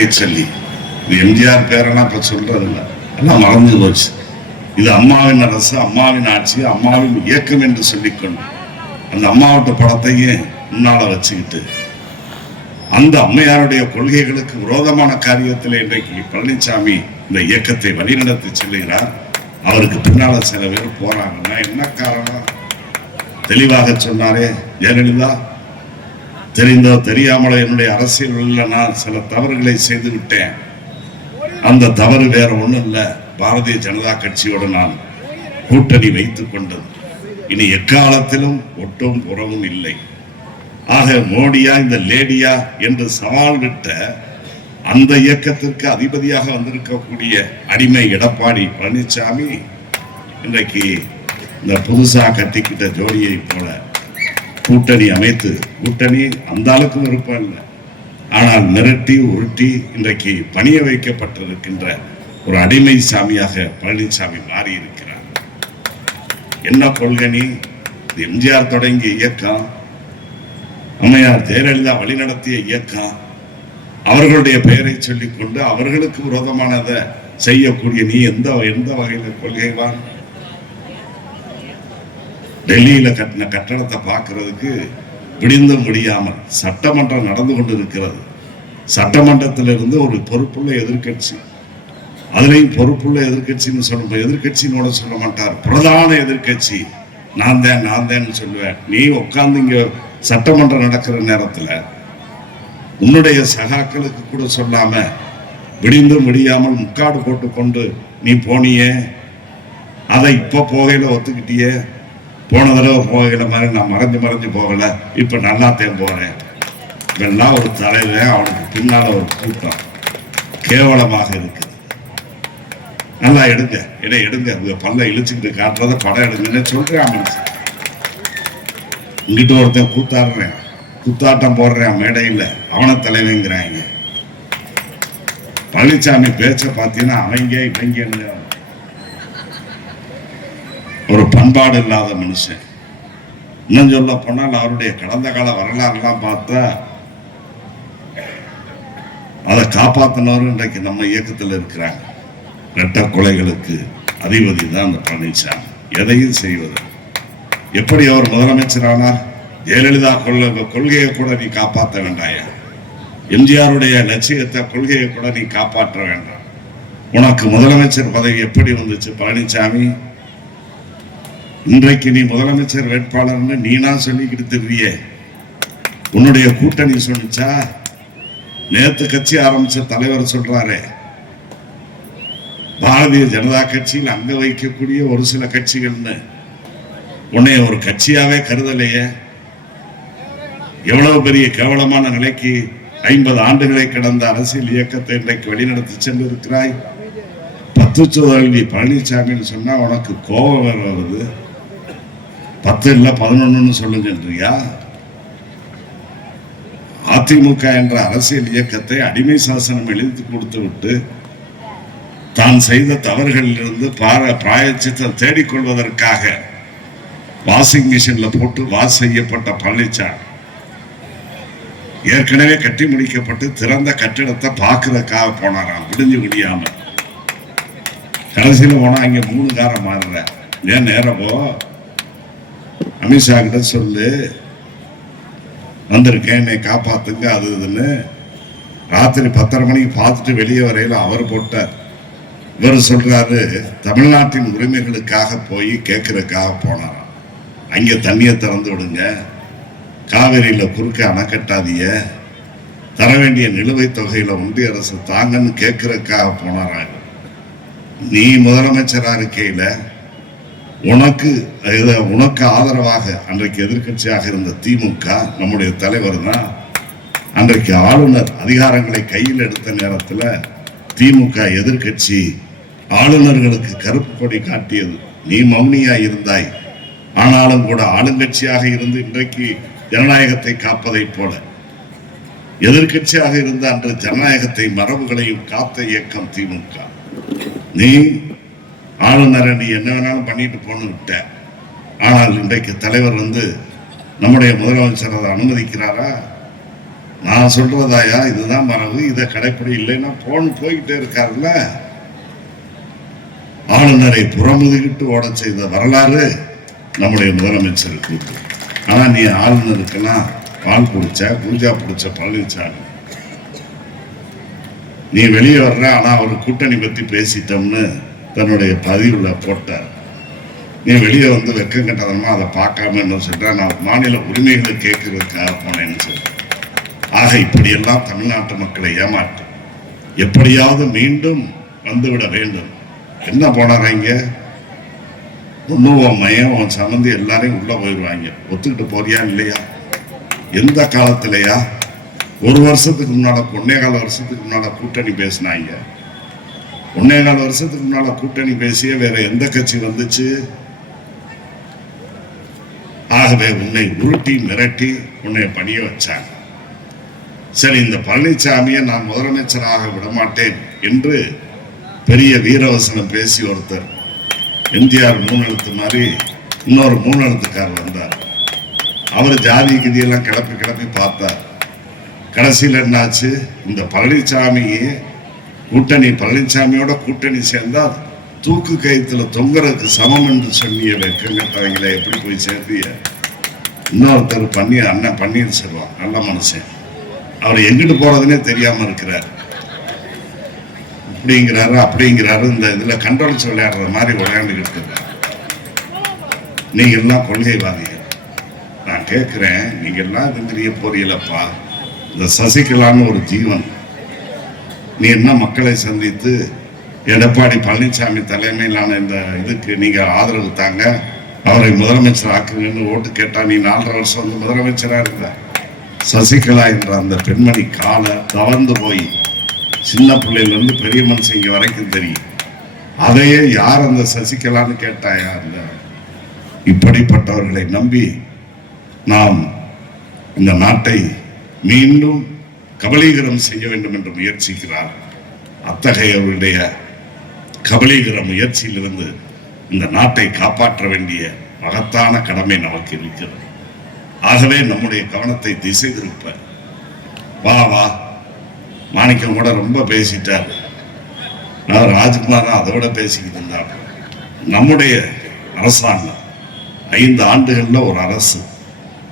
பெயரை சொல்லி எம்ஜிஆர் பேரெல்லாம் இப்ப சொல்றது எல்லாம் மறந்து போச்சு. இது அம்மாவின் அரசு அம்மாவின் ஆட்சி அம்மாவின் இயக்கம் என்று சொல்லிக்கொண்டு அந்த அம்மாவட்ட படத்தையும் முன்னால வச்சுக்கிட்டு? அந்த அம்மையாருடைய கொள்கைகளுக்கு விரோதமான காரியத்தில் இன்றைக்கு பழனிசாமி இந்த இயக்கத்தை வழிநடத்தி செல்கிறார். அவருக்கு பின்னால சில பேர் போறாங்கன்னா என்ன காரணம்? தெளிவாக சொன்னாரே ஜெயலலிதா. தெரிந்தோ தெரியாமலோ என்னுடைய அரசியல் நான் சில தவறுகளை செய்து விட்டேன். அந்த தவறு வேற ஒன்றும் இல்லை. பாரதிய ஜனதா கட்சியோடு நான் கூட்டணி வைத்துக் கொண்டது. இனி எக்காலத்திலும் ஒட்டும் உறவும் இல்லை. ஆக மோடியா இந்த லேடியா என்று சவால் விட்ட அந்த இயக்கத்திற்கு அதிபதியாக வந்திருக்கக்கூடிய அடிமை எடப்பாடி பழனிசாமி இன்றைக்கு இந்த புதுசாக கட்டிக்கிட்ட ஜோடியை போல கூட்டணி அமைத்து கூட்டணி அந்த அளவுக்கு விருப்பம் இல்லை. ஆனால் மிரட்டி உருட்டி இன்றைக்கு பணிய வைக்கப்பட்டிருக்கின்ற ஒரு அடிமை சாமியாக பழனிசாமி மாறி இருக்கிறார் என்ன கொள்கை எம்ஜிஆர் தொடங்கிய இயக்கம். அம்மையார் ஜெயலலிதா வழிநடத்திய இயக்கம். அவர்களுடைய பெயரை சொல்லிக்கொண்டு அவர்களுக்கு விரோதமானதை செய்யக்கூடிய நீ எந்த எந்த வகையில கொள்கைவான்? டெல்லியில் கட்டின கட்டடத்தை பார்க்கறதுக்கு விடிந்து முடியாமல் சட்டமன்றம் நடந்து கொண்டு இருக்கிறது சட்டமன்றத்திலிருந்து ஒரு பொறுப்புள்ள எதிர்க்கட்சி அதுலேயும் பொறுப்புள்ள எதிர்க்கட்சின்னு சொல்லும்போது எதிர்க்கட்சினோட சொல்ல மாட்டார். பிரதான எதிர்க்கட்சி நான் தான் நான் தான் சொல்லுவேன். நீ உட்காந்து இங்கே சட்டமன்றம் நடக்கிற நேரத்தில் உன்னுடைய சகாக்களுக்கு கூட சொல்லாம விடிந்து முடியாமல் முக்காடு போட்டு கொண்டு நீ போனியே. அதை இப்போ போகையில் ஒத்துக்கிட்டியே. போன தடவை போகிற மாதிரி நான் மறைஞ்சு மறைஞ்சு போகல. இப்ப நல்லாத்தேன் போகிறேன் இதெல்லாம் ஒரு தலைவன் அவனுக்கு பின்னால் ஒரு கூட்டம். கேவலமாக இருக்குது. நல்லா எடுங்க. இதை எடுங்க. உங்க பல்ல இழுச்சுக்கிட்டு காட்டுறத படம் எடுங்கன்னு சொல்றேன் மனுஷன் இங்கிட்ட ஒருத்தன் கூத்தாடுறேன். குத்தாட்டம் போடுறேன் மேடையில். அவன தலைவங்கிறாங்க பழனிசாமி பேச்ச பார்த்தீங்கன்னா அவங்க இவங்க ஒரு பண்பாடு இல்லாத மனுஷன். இன்னும் சொல்ல போனால் அவருடைய கடந்த கால வரலாறுலாம் பார்த்தா அதை காப்பாற்றினவரும் இன்றைக்கு நம்ம இயக்கத்தில் இருக்கிறாங்க. ரெட்ட கொலைகளுக்கு அதிபதி தான் அந்த பழனிசாமி. எதையும் செய்வது எப்படி அவர் முதலமைச்சரானார்? ஜெயலலிதா கொள்ள கொள்கையை கூட நீ காப்பாற்ற வேண்டாயா? எம்ஜிஆருடைய லட்சியத்தை கொள்கையை கூட நீ காப்பாற்ற வேண்டாம். உனக்கு முதலமைச்சர் பதவி எப்படி வந்துச்சு பழனிசாமி? இன்றைக்கு நீ முதலமைச்சர் வேட்பாளர்னு நீனா சொல்லிக்கிட்டு தெரிவியே உன்னுடைய கூட்டணி சொல்லிச்சா? நேத்து கட்சி ஆரம்பிச்ச தலைவர் சொல்றாரு. பாரதிய ஜனதா கட்சியில் அங்க வைக்கக்கூடிய ஒரு சில கட்சிகள்னு. உன்னை ஒரு கட்சியாவே கருதலையே. எவ்வளவு பெரிய கேவலமான நிலைக்கு ஐம்பது ஆண்டுகளை கடந்த அரசியல் இயக்கத்தை இன்றைக்கு வழிநடத்தி சென்றிருக்கிறாய். பத்து சோதரி பழனிசாமின்னு சொன்னா உனக்கு கோபம் வேற வருது. பத்து இல்லை பதினொன்னு சொல்லுங்கன்றியா அதிமுக என்ற அரசியல் இயக்கத்தை அடிமை சாசனம் எழுதி கொடுத்து விட்டு தான் செய்த தவறுகளிலிருந்து பார பிராயச்சித்தம் தேடிக்கொள்வதற்காக வாஷிங் மிஷின்ல போட்டு வாஷ் செய்யப்பட்ட பழனிச்சாமி. ஏற்கனவே கட்டி முடிக்கப்பட்டு திறந்த கட்டிடத்தை பார்க்கறதுக்காக போனாராம் விடிஞ்சு விடியாம. கடைசியில் போனா இங்க மூணு காரம் மாறுற. ஏன் நேரமோ? அமித்ஷா கிட்ட சொல்லு வந்திருக்கேன் என்னை காப்பாத்துங்க அது இதுன்னு. ராத்திரி பத்தரை மணிக்கு பார்த்துட்டு வெளியே வரையில அவர் போட்டார் இவர் சொல்றாரு தமிழ்நாட்டின் உரிமைகளுக்காக போய் கேட்கறதுக்காக போனாராம். அங்கே தண்ணியை திறந்து விடுங்க. காவிரியில குறுக்க அணை தர வேண்டிய நிலுவைத் தொகையில ஒன்றிய அரசு தாங்கன்னு கேட்கறதுக்காக போனாராங்க நீ முதலமைச்சராக இருக்கையில உனக்கு உனக்கு ஆதரவாக அன்றைக்கு எதிர்க்கட்சியாக இருந்த திமுக நம்முடைய தலைவர் தான் அன்றைக்கு ஆளுநர் அதிகாரங்களை கையில் எடுத்த நேரத்தில் திமுக எதிர்க்கட்சி ஆளுநர்களுக்கு கருப்பு கொடி காட்டியது. நீ மௌனியா இருந்தாய். ஆனாலும் கூட ஆளுங்கட்சியாக இருந்து இன்றைக்கு ஜனநாயகத்தை காப்பதைப் போல. எதிர்க்கட்சியாக இருந்த அன்று ஜனநாயகத்தை மரபுகளையும் காத்த இயக்கம் திமுக. நீ ஆளுநரை நீ என்ன வேணாலும் பண்ணிட்டு போன்னு விட்ட ஆனால் இன்றைக்கு தலைவர் வந்து நம்முடைய முதலமைச்சர் அதை அனுமதிக்கிறாரா? நான் சொல்றதாயா? இதுதான் மரபு இதை கடைப்பிடி இல்லைன்னா போன் போய்கிட்டே இருக்காருல்ல. ஆளுநரை புறமுதுகிட்டு ஓட செய்த வரலாறு நம்முடைய முதலமைச்சருக்கு ஆனா நீ ஆளுநருக்கெல்லாம் பால் பிடிச்ச பூஜா பிடிச்ச பழனிசாமி நீ வெளியே வர்ற ஆனா அவர் கூட்டணி பத்தி பேசிட்டோம்னு தன்னுடைய பதிவுல போட்டார். நீ வெளியே வந்து வெக்கம் கட்டதனமா அதை பார்க்காம என்ன சொல்கிறேன் நான் மாநில உரிமைகளை கேட்கறதுக்காக போனேன்னு சொல்றேன் ஆக இப்படியெல்லாம் தமிழ்நாட்டு மக்களை ஏமாற்று. எப்படியாவது மீண்டும் வந்துவிட வேண்டும். என்ன போனாரா இங்க? ஒண்ணு உன் மையம் உன் சம்மந்தி எல்லாரையும் உள்ள போயிடுவாங்க ஒத்துக்கிட்டு போறியா இல்லையா? எந்த காலத்திலையா? ஒரு வருஷத்துக்கு முன்னால ஒன்னே கால வருஷத்துக்கு முன்னால கூட்டணி பேசினாங்க. ஒன்னே நாலு வருஷத்துக்கு முன்னால கூட்டணி பேசிய வேற எந்த கட்சி வந்துச்சு? ஆகவே உன்னை உருட்டி மிரட்டி உன்னை பணிய வச்சாங்க. சரி இந்த பழனிசாமியை நான் முதலமைச்சராக விடமாட்டேன் என்று பெரிய வீரவசனம் பேசி ஒருத்தர் எம்ஜிஆர் மூணு எழுத்து மாதிரி இன்னொரு மூணு எழுத்துக்கார் வந்தார். அவர் ஜாதி கிதியெல்லாம் கிளப்பி கிளப்பி பார்த்தார். கடைசியில் என்னாச்சு? இந்த பழனிசாமியே கூட்டணி பழனிசாமியோட கூட்டணி சேர்ந்தா தூக்கு கயித்துல தொங்குறதுக்கு சமம் என்று சொன்னிய வெக்கங்கட்டவங்களை எப்படி போய் சேர்த்திய இன்னொருத்தர் பன்னீர் அண்ணன் பன்னீர் செல்வம் நல்ல மனுஷன். அவர் எங்கிட்டு போறதுனே தெரியாம இருக்கிறார். இப்படிங்கிறாரு அப்படிங்கிறாரு இந்த இதுல கண்ட்ரோல்ஸ் விளையாடுற மாதிரி விளையாண்டுக்கிட்டு இருக்காரு. நீங்க எல்லாம் கொள்கைவாதிகள். நான் கேட்கிறேன் நீங்க எல்லாம் இதுங்கிறிய போறீங்களப்பா? இந்த சசிகலான்னு ஒரு ஜீவன். நீ என்ன மக்களை சந்தித்து எடப்பாடி பழனிசாமி தலைமையிலான இந்த இதுக்கு நீங்கள் ஆதரவு தாங்க. அவரை முதலமைச்சர் ஆக்குங்கன்னு ஓட்டு கேட்டால் நீ நாலரை வருஷம் வந்து முதலமைச்சராக இருந்த. சசிகலா என்ற அந்த பெண்மணி காலை தவந்து போய் சின்ன பிள்ளையிலேருந்து பெரிய மனுஷன் இங்கே வரைக்கும் தெரியும். அதையே யார் அந்த சசிகலான்னு கேட்டாயா அந்த இப்படிப்பட்டவர்களை நம்பி நாம் இந்த நாட்டை மீண்டும் கபலீகரம் செய்ய வேண்டும் என்று முயற்சிக்கிறார். அத்தகையவருடைய கபலீகர முயற்சியிலிருந்து இந்த நாட்டை காப்பாற்ற வேண்டிய மகத்தான கடமை நமக்கு இருக்கிறது. ஆகவே நம்முடைய கவனத்தை திசை திருப்ப வா வா. மாணிக்கம் கூட ரொம்ப பேசிட்டார். நான் ராஜ்குமார் தான் அதோட பேசிக்கிட்டு இருந்தார். நம்முடைய அரசாங்கம் ஐந்து ஆண்டுகளில் ஒரு அரசு.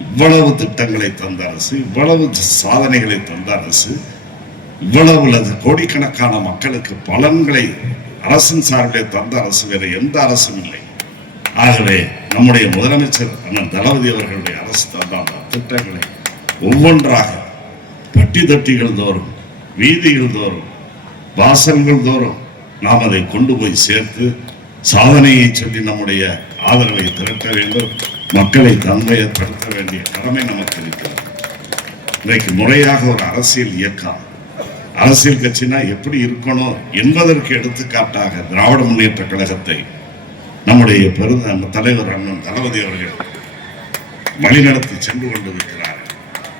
இவ்வளவு திட்டங்களை தந்த அரசு இவ்வளவு சாதனைகளை தந்த அரசு இவ்வளவு அல்லது கோடிக்கணக்கான மக்களுக்கு பலன்களை அரசின் சார்பிலே தந்த அரசு வேறு எந்த அரசும் இல்லை. ஆகவே நம்முடைய முதலமைச்சர் அண்ணன் தளபதி அவர்களுடைய அரசு தந்த அந்த திட்டங்களை ஒவ்வொன்றாக பட்டி தொட்டிகள் தோறும் வீதிகள் தோறும் வாசல்கள் தோறும் நாம் அதை கொண்டு போய் சேர்த்து சாதனையை சொல்லி நம்முடைய ஆதரவை திரட்ட வேண்டும். மக்களை தன்மையப்படுத்த வேண்டிய கடமை நமக்கு இருக்கிறது இன்றைக்கு முறையாக ஒரு அரசியல் இயக்கம் அரசியல் கட்சினா எப்படி இருக்கணும் என்பதற்கு எடுத்துக்காட்டாக திராவிட முன்னேற்ற கழகத்தை நம்முடைய பெருந்த நம்ம தலைவர் அண்ணன் தளபதி அவர்கள் வழிநடத்தி சென்று கொண்டிருக்கிறார்.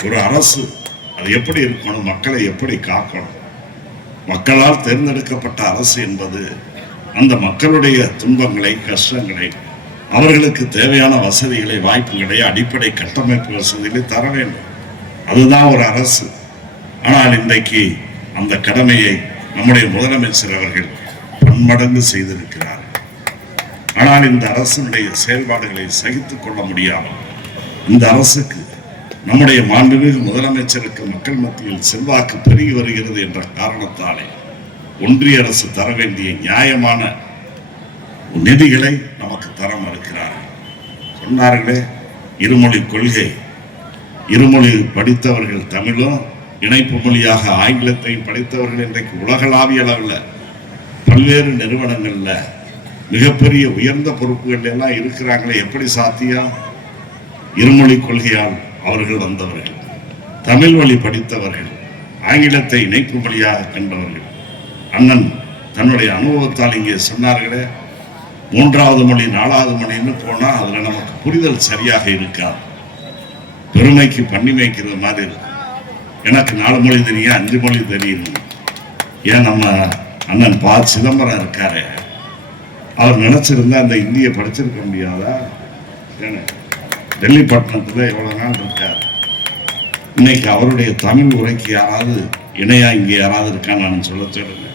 ஒரு அரசு அது எப்படி இருக்கணும் மக்களை எப்படி காக்கணும்? மக்களால் தேர்ந்தெடுக்கப்பட்ட அரசு என்பது அந்த மக்களுடைய துன்பங்களை கஷ்டங்களை அவர்களுக்கு தேவையான வசதிகளை வாய்ப்புகளை அடிப்படை கட்டமைப்பு வசதிகளை தர வேண்டும். அதுதான் ஒரு அரசு. ஆனால் இன்றைக்கு அந்த கடமையை நம்முடைய முதலமைச்சர் அவர்கள் பன்மடங்கு செய்திருக்கிறார். ஆனால் இந்த அரசினுடைய செயல்பாடுகளை சகித்துக் கொள்ள முடியாமல் இந்த அரசுக்கு நம்முடைய மாண்புமிகு முதலமைச்சருக்கு மக்கள் மத்தியில் செல்வாக்கு பெருகி வருகிறது என்ற காரணத்தாலே ஒன்றிய அரசு தர வேண்டிய நியாயமான நிதிகளை நமக்கு தர சொன்னார்களே இருமொழி கொள்கை. இருமொழி படித்தவர்கள் தமிழும் இணைப்பு மொழியாக ஆங்கிலத்தையும் படித்தவர்கள் இன்றைக்கு உலகளாவிய அளவில் பல்வேறு நிறுவனங்களில் மிகப்பெரிய உயர்ந்த பொறுப்புகள் எல்லாம் இருக்கிறாங்களே எப்படி சாத்தியம்? இருமொழி கொள்கையால் அவர்கள் வந்தவர்கள் தமிழ் வழி படித்தவர்கள் ஆங்கிலத்தை இணைப்பு மொழியாக கண்டவர்கள். அண்ணன் தன்னுடைய அனுபவத்தால் இங்கே சொன்னார்களே மூன்றாவது மொழி நாலாவது மொழின்னு போனா அதுல நமக்கு புரிதல் சரியாக இருக்காது. பெருமைக்கு பண்ணி வைக்கிறது மாதிரி இருக்கும். எனக்கு நாலு மொழி தெரியும் அஞ்சு மொழி தெரியும். ஏன் நம்ம அண்ணன் பா சிதம்பரம் இருக்காரு. அவர் நினைச்சிருந்தா அந்த இந்திய படிச்சிருக்க முடியாதா? டெல்லி பட்டணத்துல எவ்வளவு நாள் இருக்கார். இன்னைக்கு அவருடைய தமிழ் உரைக்கு யாராவது இணையா இங்கே யாராவது இருக்கான்னு நான் சொல்ல சொல்லுங்க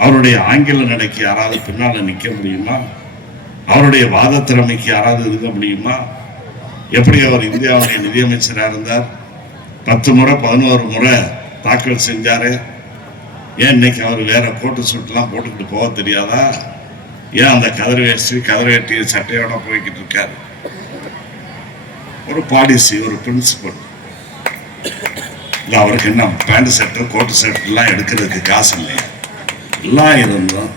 அவருடைய ஆங்கில நடைக்கு யாராவது பின்னால் நிற்க முடியுமா? அவருடைய வாத திறமைக்கு யாராவது இருக்க முடியுமா? எப்படி அவர் இந்தியாவுடைய நிதியமைச்சராக இருந்தார்? பத்து முறை பதினோரு முறை தாக்கல் செஞ்சார். ஏன் இன்னைக்கு அவர் வேற கோட்டு சூட்லாம் போட்டுக்கிட்டு போக தெரியாதா? ஏன் அந்த கதிர் வேஷ்டி கதிரை வெட்டி சட்டையோட போய்கிட்டு இருக்காரு? ஒரு பாலிசி ஒரு பிரின்சிபல் இல்லை அவருக்கு என்ன பேண்ட் ஷர்ட்டு கோட்டு ஷர்ட்லாம் எடுக்கிறதுக்கு காசு இல்லையா? எல்லாம் இருந்தும்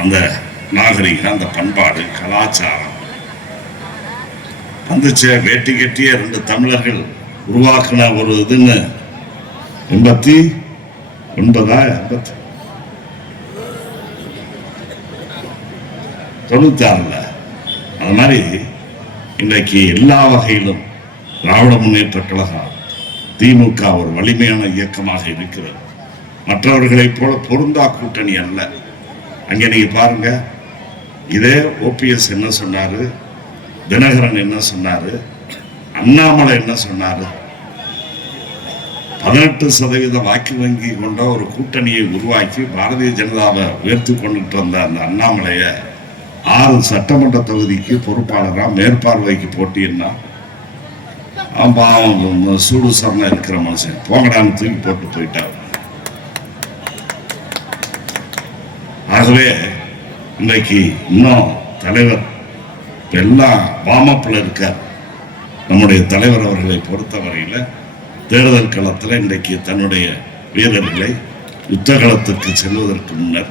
அந்த நாகரிகம் அந்த பண்பாடு கலாச்சாரம். வந்துச்சு வேட்டி கட்டிய ரெண்டு தமிழர்கள் உருவாக்குன ஒரு இதுன்னு. எண்பத்தி ஒன்பதா எண்பத்தி தொண்ணூத்தாறுல. அது மாதிரி இன்றைக்கு எல்லா வகையிலும் திராவிட முன்னேற்ற கழகம் திமுக ஒரு வலிமையான இயக்கமாக இருக்கிறது. மற்றவர்களைப் போல பொருந்தா கூட்டணி அல்ல. அங்கே நீங்க பாருங்க இதே ஓபிஎஸ் என்ன சொன்னாரு தினகரன் என்ன சொன்னாரு அண்ணாமலை என்ன சொன்னாரு? பதினெட்டு சதவீத வாக்கு வங்கி கொண்ட ஒரு கூட்டணியை உருவாக்கி பாரதிய ஜனதாவை உயர்த்தி கொண்டுட்டு வந்த அந்த அண்ணாமலைய ஆறு சட்டமன்ற தொகுதிக்கு பொறுப்பாளராக மேற்பார்வைக்கு போட்டின்னா அவன் பாவம் சூடு சரணம் இருக்கிற மனுஷன் போங்கடான்னு தூக்கி போட்டு போயிட்டார். ஆகவே இன்றைக்கு இன்னும் தலைவர் எல்லாம் வாமப்பில் இருக்கார் நம்முடைய தலைவர் அவர்களை பொறுத்தவரையில் தேர்தல் களத்தில் இன்றைக்கு தன்னுடைய வீரர்களை யுத்த செல்வதற்கு முன்னர்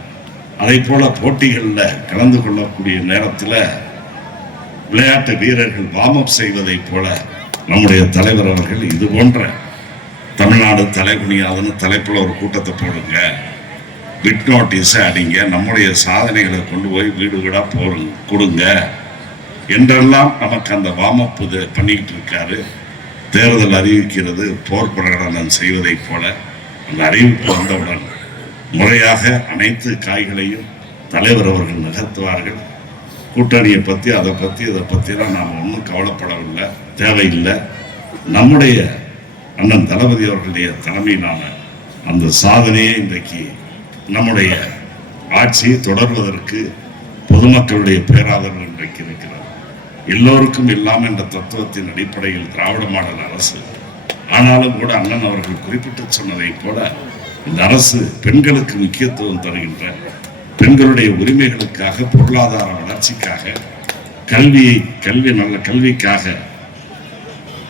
அதை போல போட்டிகளில் கலந்து கொள்ளக்கூடிய நேரத்தில் விளையாட்டு வீரர்கள் வார்ம் செய்வதைப் போல நம்முடைய தலைவர் அவர்கள் இது போன்ற தமிழ்நாடு தலைகுனியாதுன்னு தலைப்பில் ஒரு கூட்டத்தை போடுங்க. பிட் நோட்டீஸை அடிங்க. நம்முடைய சாதனைகளை கொண்டு போய் வீடு வீடாக போடுங்க கொடுங்க. என்றெல்லாம் நமக்கு அந்த வாமப் இது பண்ணிக்கிட்டு இருக்காரு. தேர்தல் அறிவிக்கிறது போர் பிரகடனம் செய்வதைப் போல அந்த அறிவிப்பு வந்தவுடன் முறையாக அனைத்து காய்களையும் தலைவர் அவர்கள் நகர்த்துவார்கள். கூட்டணியை பற்றி அதை பற்றி இதை பற்றிலாம் நாம் ஒன்றும் கவலைப்படவில்லை தேவையில்லை. நம்முடைய அண்ணன் தளபதி அவர்களுடைய தலைமையிலான அந்த சாதனையை இன்றைக்கு நம்முடைய ஆட்சியை தொடர்வதற்கு பொதுமக்களுடைய பேராதரவு இன்றைக்கு இருக்கிறது. எல்லோருக்கும் இல்லாமல் என்ற தத்துவத்தின் அடிப்படையில் திராவிட மாடல் அரசு ஆனாலும் கூட அண்ணன் அவர்கள் குறிப்பிட்டு சொன்னதைப் போல இந்த அரசு பெண்களுக்கு முக்கியத்துவம் தருகின்ற பெண்களுடைய உரிமைகளுக்காக பொருளாதார வளர்ச்சிக்காக கல்வியை கல்வி நல்ல கல்விக்காக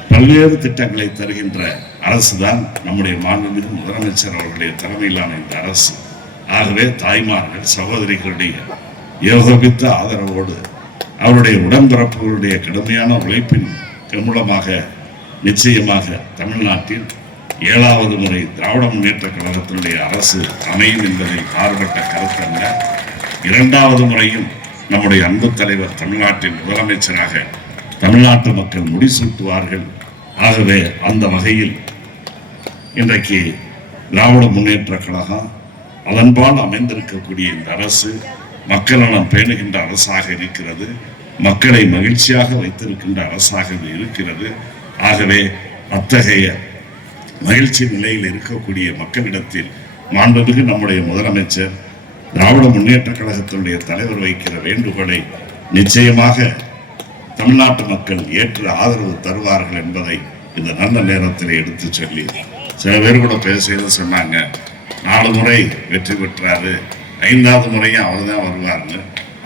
பல்வேறு திட்டங்களை தருகின்ற அரசுதான் நம்முடைய மாண்புமிகு முதலமைச்சர் அவர்களுடைய தலைமையிலான இந்த அரசு. ஆகவே தாய்மார்கள் சகோதரிகளுடைய ஏகோபித்த ஆதரவோடு அவருடைய உடன்பிறப்புகளுடைய கடுமையான உழைப்பின் மூலமாக நிச்சயமாக தமிழ்நாட்டில் ஏழாவது முறை திராவிட முன்னேற்ற கழகத்தினுடைய அரசு அமையும் என்பதை மாறுபட்ட கருத்தல்ல இரண்டாவது முறையும் நம்முடைய அன்பு தலைவர் தமிழ்நாட்டின் முதலமைச்சராக தமிழ்நாட்டு மக்கள் முடிசூட்டுவார்கள் ஆகவே அந்த வகையில் இன்றைக்கு திராவிட முன்னேற்ற கழகம் அதன்பால் அமைந்திருக்கக்கூடிய இந்த அரசு மக்களெல்லாம் பேணுகின்ற அரசாக இருக்கிறது. மக்களை மகிழ்ச்சியாக வைத்திருக்கின்ற அரசாக இது இருக்கிறது. ஆகவே அத்தகைய மகிழ்ச்சி நிலையில் இருக்கக்கூடிய மக்களிடத்தில் மாண்புமிகு நம்முடைய முதலமைச்சர் திராவிட முன்னேற்ற கழகத்தினுடைய தலைவர் வைக்கிற வேண்டுகோளை நிச்சயமாக தமிழ்நாட்டு மக்கள் ஏற்று ஆதரவு தருவார்கள் என்பதை இந்த நல்ல நேரத்தில் எடுத்து சொல்லி சில பேர் கூட பேச சொன்னாங்க. நாலு முறை வெற்றி பெற்றாரு. ஐந்தாவது முறையும் அவர் தான் வருவார்னு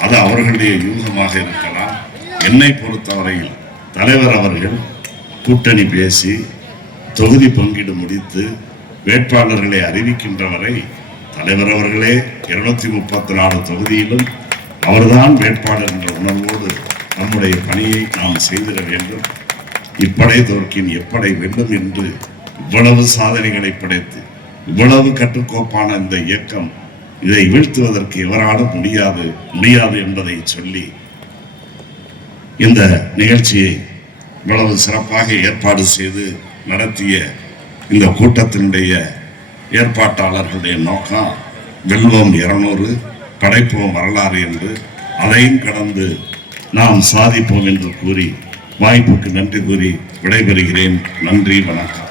அது அவர்களுடைய யூகமாக இருக்கலாம். என்னை பொறுத்தவரையில் தலைவர் அவர்கள் கூட்டணி பேசி தொகுதி பங்கீடு முடித்து வேட்பாளர்களை அறிவிக்கின்ற வரை தலைவர் அவர்களே இருநூத்தி முப்பத்தி நாலு தொகுதியிலும் அவர்தான் வேட்பாளர் என்ற உணர்வோடு நம்முடைய பணியை நாம் செய்திட வேண்டும். இப்படை தோற்கின் எப்படை வேண்டும் என்று இவ்வளவு சாதனைகளை படைத்து இவ்வளவு கட்டுக்கோப்பான இந்த இயக்கம் இதை வீழ்த்துவதற்கு எவராலும் முடியாது முடியாது என்பதை சொல்லி இந்த நிகழ்ச்சியை இவ்வளவு சிறப்பாக ஏற்பாடு செய்து நடத்திய இந்த கூட்டத்தினுடைய ஏற்பாட்டாளர்களுடைய நோக்கம் வெல்வோம் இருநூறு படைப்போம் வரலாறு என்று அதையும் கடந்து நாம் சாதிப்போம் என்று கூறி வாய்ப்புக்கு நன்றி கூறி விடைபெறுகிறேன். நன்றி வணக்கம்.